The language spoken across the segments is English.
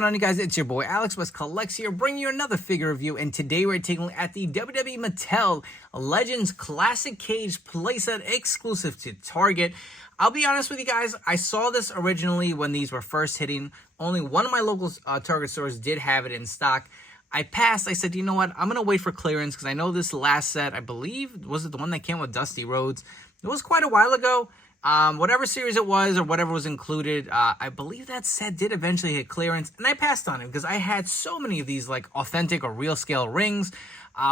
going on, you guys? It's your boy Alex West Collects here, bringing you another figure review. And today we're taking a look at the WWE Mattel Legends Classic Cage playset exclusive to Target. I'll be honest with you guys, I saw this originally when these were first hitting. Only one of my local Target stores did have it in stock. I passed. I said, you know what? I'm going to wait for clearance because I know this last set, I believe, was it the one that came with Dusty Rhodes? It was quite a while ago. Whatever series it was or whatever was included, I believe that set did eventually hit clearance, and I passed on it because I had so many of these like authentic or real scale rings,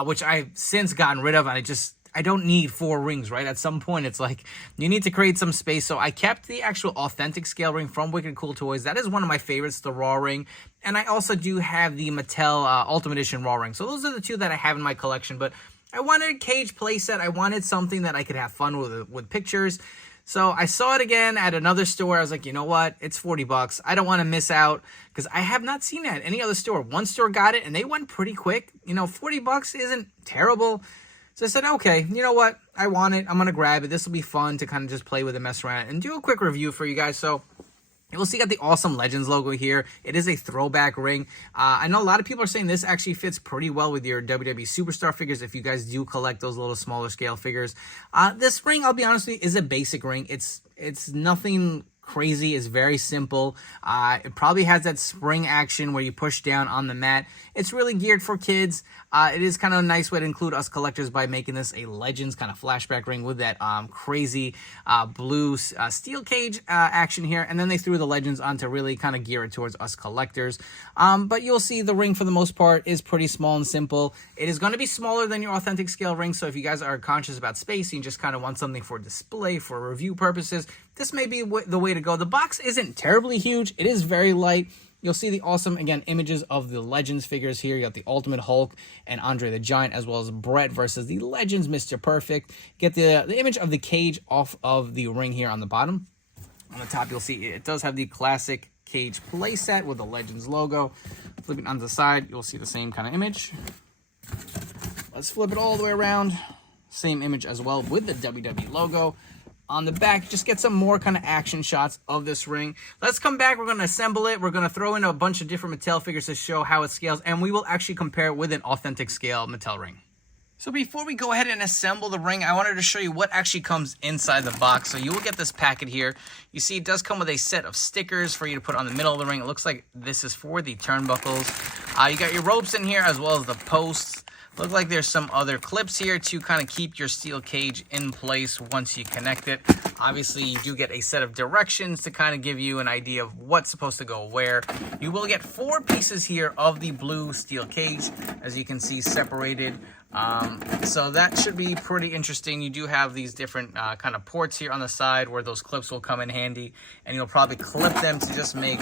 which I've since gotten rid of, and I don't need 4 rings, right? At some point, it's like you need to create some space. So I kept the actual authentic scale ring from Wicked Cool Toys. That is one of my favorites, the Raw ring. And I also do have the Mattel Ultimate Edition Raw ring. So those are the two that I have in my collection. But I wanted a cage playset. I wanted something that I could have fun with pictures. So I saw it again at another store. I was like, you know what? It's 40 bucks. I don't want to miss out because I have not seen it at any other store. One store got it and they went pretty quick. You know, 40 bucks isn't terrible. So I said, okay, you know what? I want it. I'm going to grab it. This will be fun to kind of just play with and mess around and do a quick review for you guys. So you'll see got the awesome Legends logo here. It is a throwback ring. I know a lot of people are saying this actually fits pretty well with your WWE Superstar figures if you guys do collect those little smaller scale figures. This ring, I'll be honest with you, is a basic ring. It's nothing crazy. It's very simple. It probably has that spring action where you push down on the mat. It's really geared for kids. It is kind of a nice way to include us collectors by making this a Legends kind of flashback ring with that crazy blue steel cage action here. And then they threw the Legends on to really kind of gear it towards us collectors. But you'll see the ring for the most part is pretty small and simple. It is going to be smaller than your authentic scale ring. So if you guys are conscious about space and you just kind of want something for display, for review purposes, this may be the way to go. The box isn't terribly huge. It is very light. You'll see the awesome, again, images of the Legends figures here. You got the Ultimate Hulk and Andre the Giant, as well as Brett versus the Legends Mr. Perfect. Get the image of the cage off of the ring here on the bottom. On the top, you'll see it does have the classic cage playset with the Legends logo. Flipping onto the side, you'll see the same kind of image. Let's flip it all the way around. Same image as well with the WWE logo. On the back, just get some more kind of action shots of this ring. Let's come back. We're going to assemble it. We're going to throw in a bunch of different Mattel figures to show how it scales, and we will actually compare it with an authentic scale Mattel ring. So before we go ahead and assemble the ring, I wanted to show you what actually comes inside the box. So you will get this packet here. You see it does come with a set of stickers for you to put on the middle of the ring. It looks like this is for the turnbuckles. You got your ropes in here as well as the posts. Look like there's some other clips here to kind of keep your steel cage in place once you connect it. Obviously, you do get a set of directions to kind of give you an idea of what's supposed to go where. You will get 4 pieces here of the blue steel cage, as you can see, separated. So that should be pretty interesting. You do have these different kind of ports here on the side where those clips will come in handy, and you'll probably clip them to just make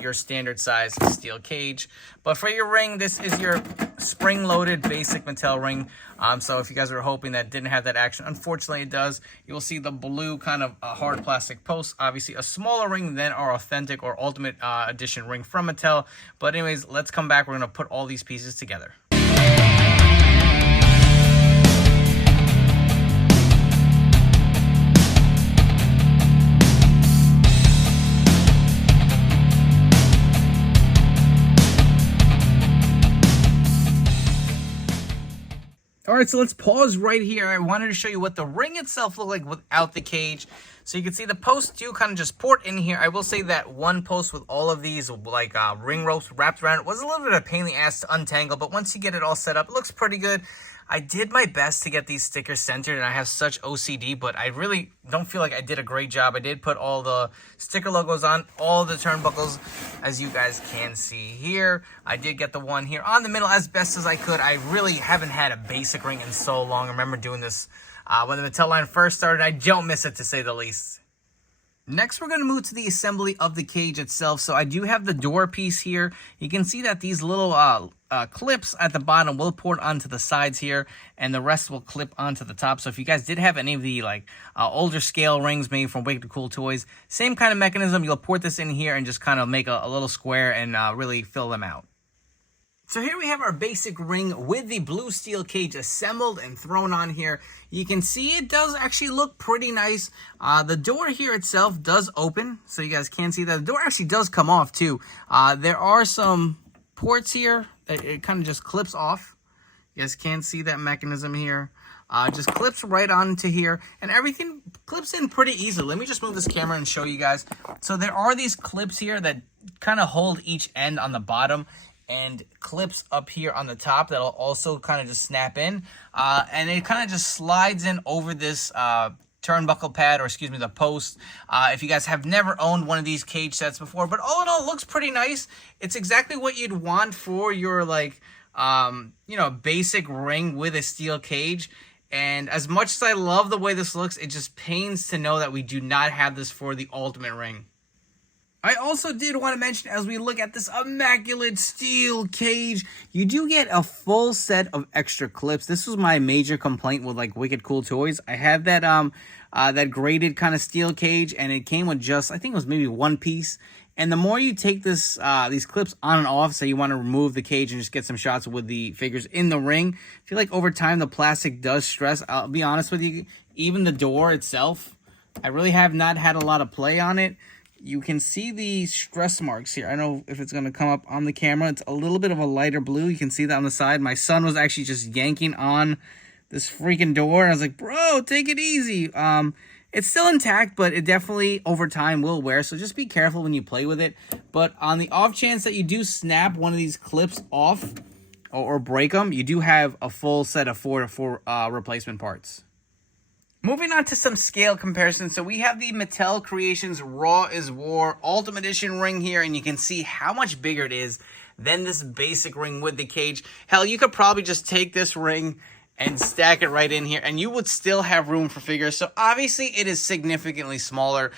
your standard size steel cage. But for your ring, this is your spring-loaded basic Mattel ring. So if you guys were hoping that didn't have that action, unfortunately it does. You will see the blue kind of hard plastic post, obviously a smaller ring than our authentic or ultimate edition ring from Mattel. But anyways, let's come back. We're going to put all these pieces together. All right, so let's pause right here. I wanted to show you what the ring itself looked like without the cage. So you can see the posts do kind of just port in here. I will say that one post with all of these like ring ropes wrapped around it was a little bit of a pain in the ass to untangle, but once you get it all set up, it looks pretty good. I did my best to get these stickers centered, and I have such OCD, but I really don't feel like I did a great job. I did put all the sticker logos on all the turnbuckles, as you guys can see here. I did get the one here on the middle as best as I could. I really haven't had a basic ring in so long. I remember doing this when the Mattel line first started. I don't miss it, to say the least. Next, we're going to move to the assembly of the cage itself. So I do have the door piece here. You can see that these little clips at the bottom will port onto the sides here, and the rest will clip onto the top. So if you guys did have any of the older scale rings made from Wicked Cool Toys, same kind of mechanism. You'll port this in here and just kind of make a little square and really fill them out. So here we have our basic ring with the blue steel cage assembled and thrown on here. You can see it does actually look pretty nice. The door here itself does open, so you guys can see that. The door actually does come off too. There are some ports here that it kind of just clips off. You guys can see that mechanism here. Just clips right onto here, and everything clips in pretty easily. Let me just move this camera and show you guys. So there are these clips here that kind of hold each end on the bottom, and clips up here on the top that'll also kind of just snap in. And it kind of just slides in over this turnbuckle pad, or excuse me, the post. If you guys have never owned one of these cage sets before, but all in all, it looks pretty nice. It's exactly what you'd want for your, like, you know, basic ring with a steel cage. And as much as I love the way this looks, it just pains to know that we do not have this for the Ultimate Ring. I also did want to mention, as we look at this immaculate steel cage, you do get a full set of extra clips. This was my major complaint with, like, Wicked Cool Toys. I had that that graded kind of steel cage, and it came with just, I think it was maybe one piece. And the more you take this these clips on and off, so you want to remove the cage and just get some shots with the figures in the ring, I feel like over time the plastic does stress. I'll be honest with you, even the door itself, I really have not had a lot of play on it. You can see the stress marks here. I don't know if it's going to come up on the camera. It's a little bit of a lighter blue. You can see that on the side. My son was actually just yanking on this freaking door. And I was like, bro, take it easy. It's still intact, but it definitely over time will wear. So just be careful when you play with it. But on the off chance that you do snap one of these clips off or break them, you do have a full set of four replacement parts. Moving on to some scale comparisons. So we have the Mattel Creations Raw is War Ultimate Edition ring here, and you can see how much bigger it is than this basic ring with the cage. Hell, you could probably just take this ring and stack it right in here, and you would still have room for figures. So obviously it is significantly smaller.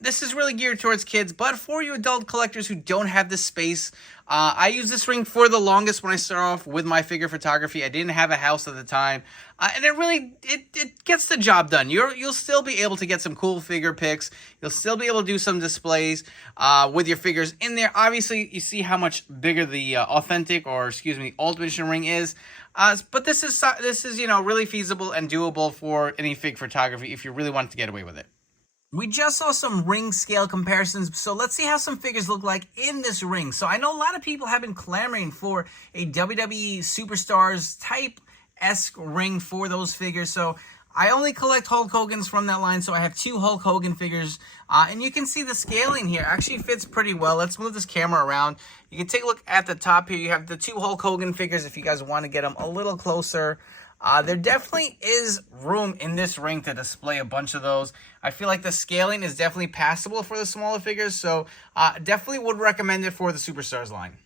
This is really geared towards kids, but for you adult collectors who don't have the space, I used this ring for the longest when I started off with my figure photography. I didn't have a house at the time, and it really it gets the job done. You'll still be able to get some cool figure pics. You'll still be able to do some displays with your figures in there. Obviously, you see how much bigger the authentic, or excuse me, Ultimate Edition ring is. But this is, you know, really feasible and doable for any fig photography if you really want to get away with it. We just saw some ring scale comparisons, so let's see how some figures look like in this ring. So I know a lot of people have been clamoring for a WWE Superstars type-esque ring for those figures. So I only collect Hulk Hogan's from that line, so I have 2 Hulk Hogan figures. And you can see the scaling here actually fits pretty well. Let's move this camera around. You can take a look at the top here. You have the 2 Hulk Hogan figures if you guys want to get them a little closer. There definitely is room in this ring to display a bunch of those. I feel like the scaling is definitely passable for the smaller figures, so definitely would recommend it for the Superstars line.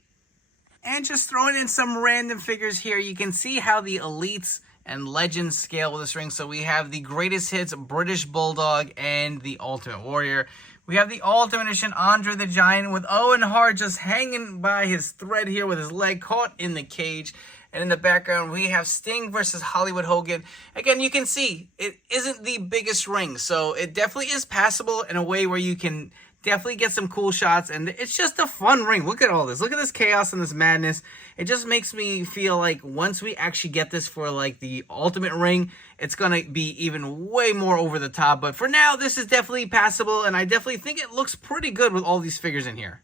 And just throwing in some random figures here, you can see how the Elites and Legends scale with this ring. So we have the Greatest Hits British Bulldog and the Ultimate Warrior. We have the Ultimate Edition Andre the Giant with Owen Hart just hanging by his thread here with his leg caught in the cage. And in the background, we have Sting versus Hollywood Hogan. Again, you can see it isn't the biggest ring, so it definitely is passable in a way where you can definitely get some cool shots, and it's just a fun ring. Look at all this. Look at this chaos and this madness. It just makes me feel like once we actually get this for, like, the Ultimate Ring, it's going to be even way more over the top. But for now, this is definitely passable, and I definitely think it looks pretty good with all these figures in here.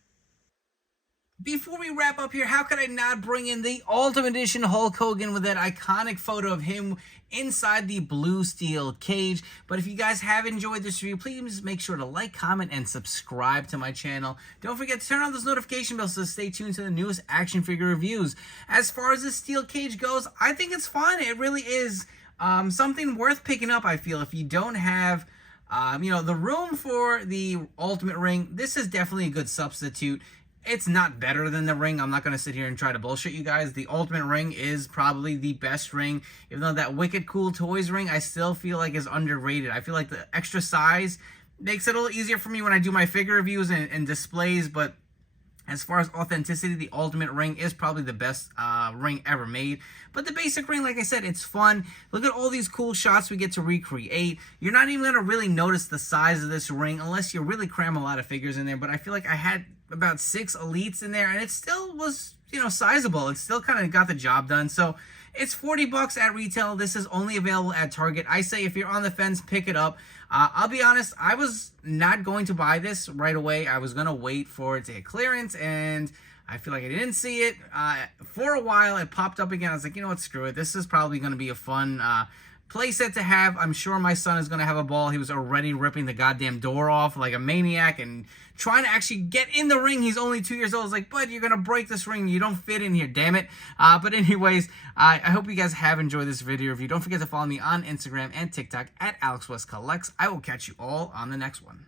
Before we wrap up here, how could I not bring in the Ultimate Edition Hulk Hogan with that iconic photo of him inside the blue steel cage? But if you guys have enjoyed this review, please make sure to like, comment, and subscribe to my channel. Don't forget to turn on those notification bells to stay tuned to the newest action figure reviews. As far as the steel cage goes, I think it's fun. It really is something worth picking up, I feel. If you don't have you know, the room for the Ultimate Ring, this is definitely a good substitute. It's not better than the ring. I'm not going to sit here and try to bullshit you guys. The Ultimate Ring is probably the best ring. Even though that Wicked Cool Toys ring, I still feel like is underrated. I feel like the extra size makes it a little easier for me when I do my figure reviews and displays. But as far as authenticity, the Ultimate Ring is probably the best ring ever made. But the basic ring, like I said, it's fun. Look at all these cool shots we get to recreate. You're not even going to really notice the size of this ring unless you really cram a lot of figures in there. But I feel like I had about 6 Elites in there, and it still was sizable. It's still kind of got the job done. So it's $40 at retail. This is only available at Target. I say if you're on the fence, pick it up. I'll be honest, I was not going to buy this right away. I was going to wait for it to hit clearance, and I feel like I didn't see it. For a while, it popped up again. I was like, you know what, screw it. This is probably going to be a fun playset to have. I'm sure my son is going to have a ball. He was already ripping the goddamn door off like a maniac and trying to actually get in the ring. He's only 2 years old. I was like, bud, you're going to break this ring. You don't fit in here, damn it. But anyways, I hope you guys have enjoyed this video review. Don't forget to follow me on Instagram and TikTok at AlexWestCollects. I will catch you all on the next one.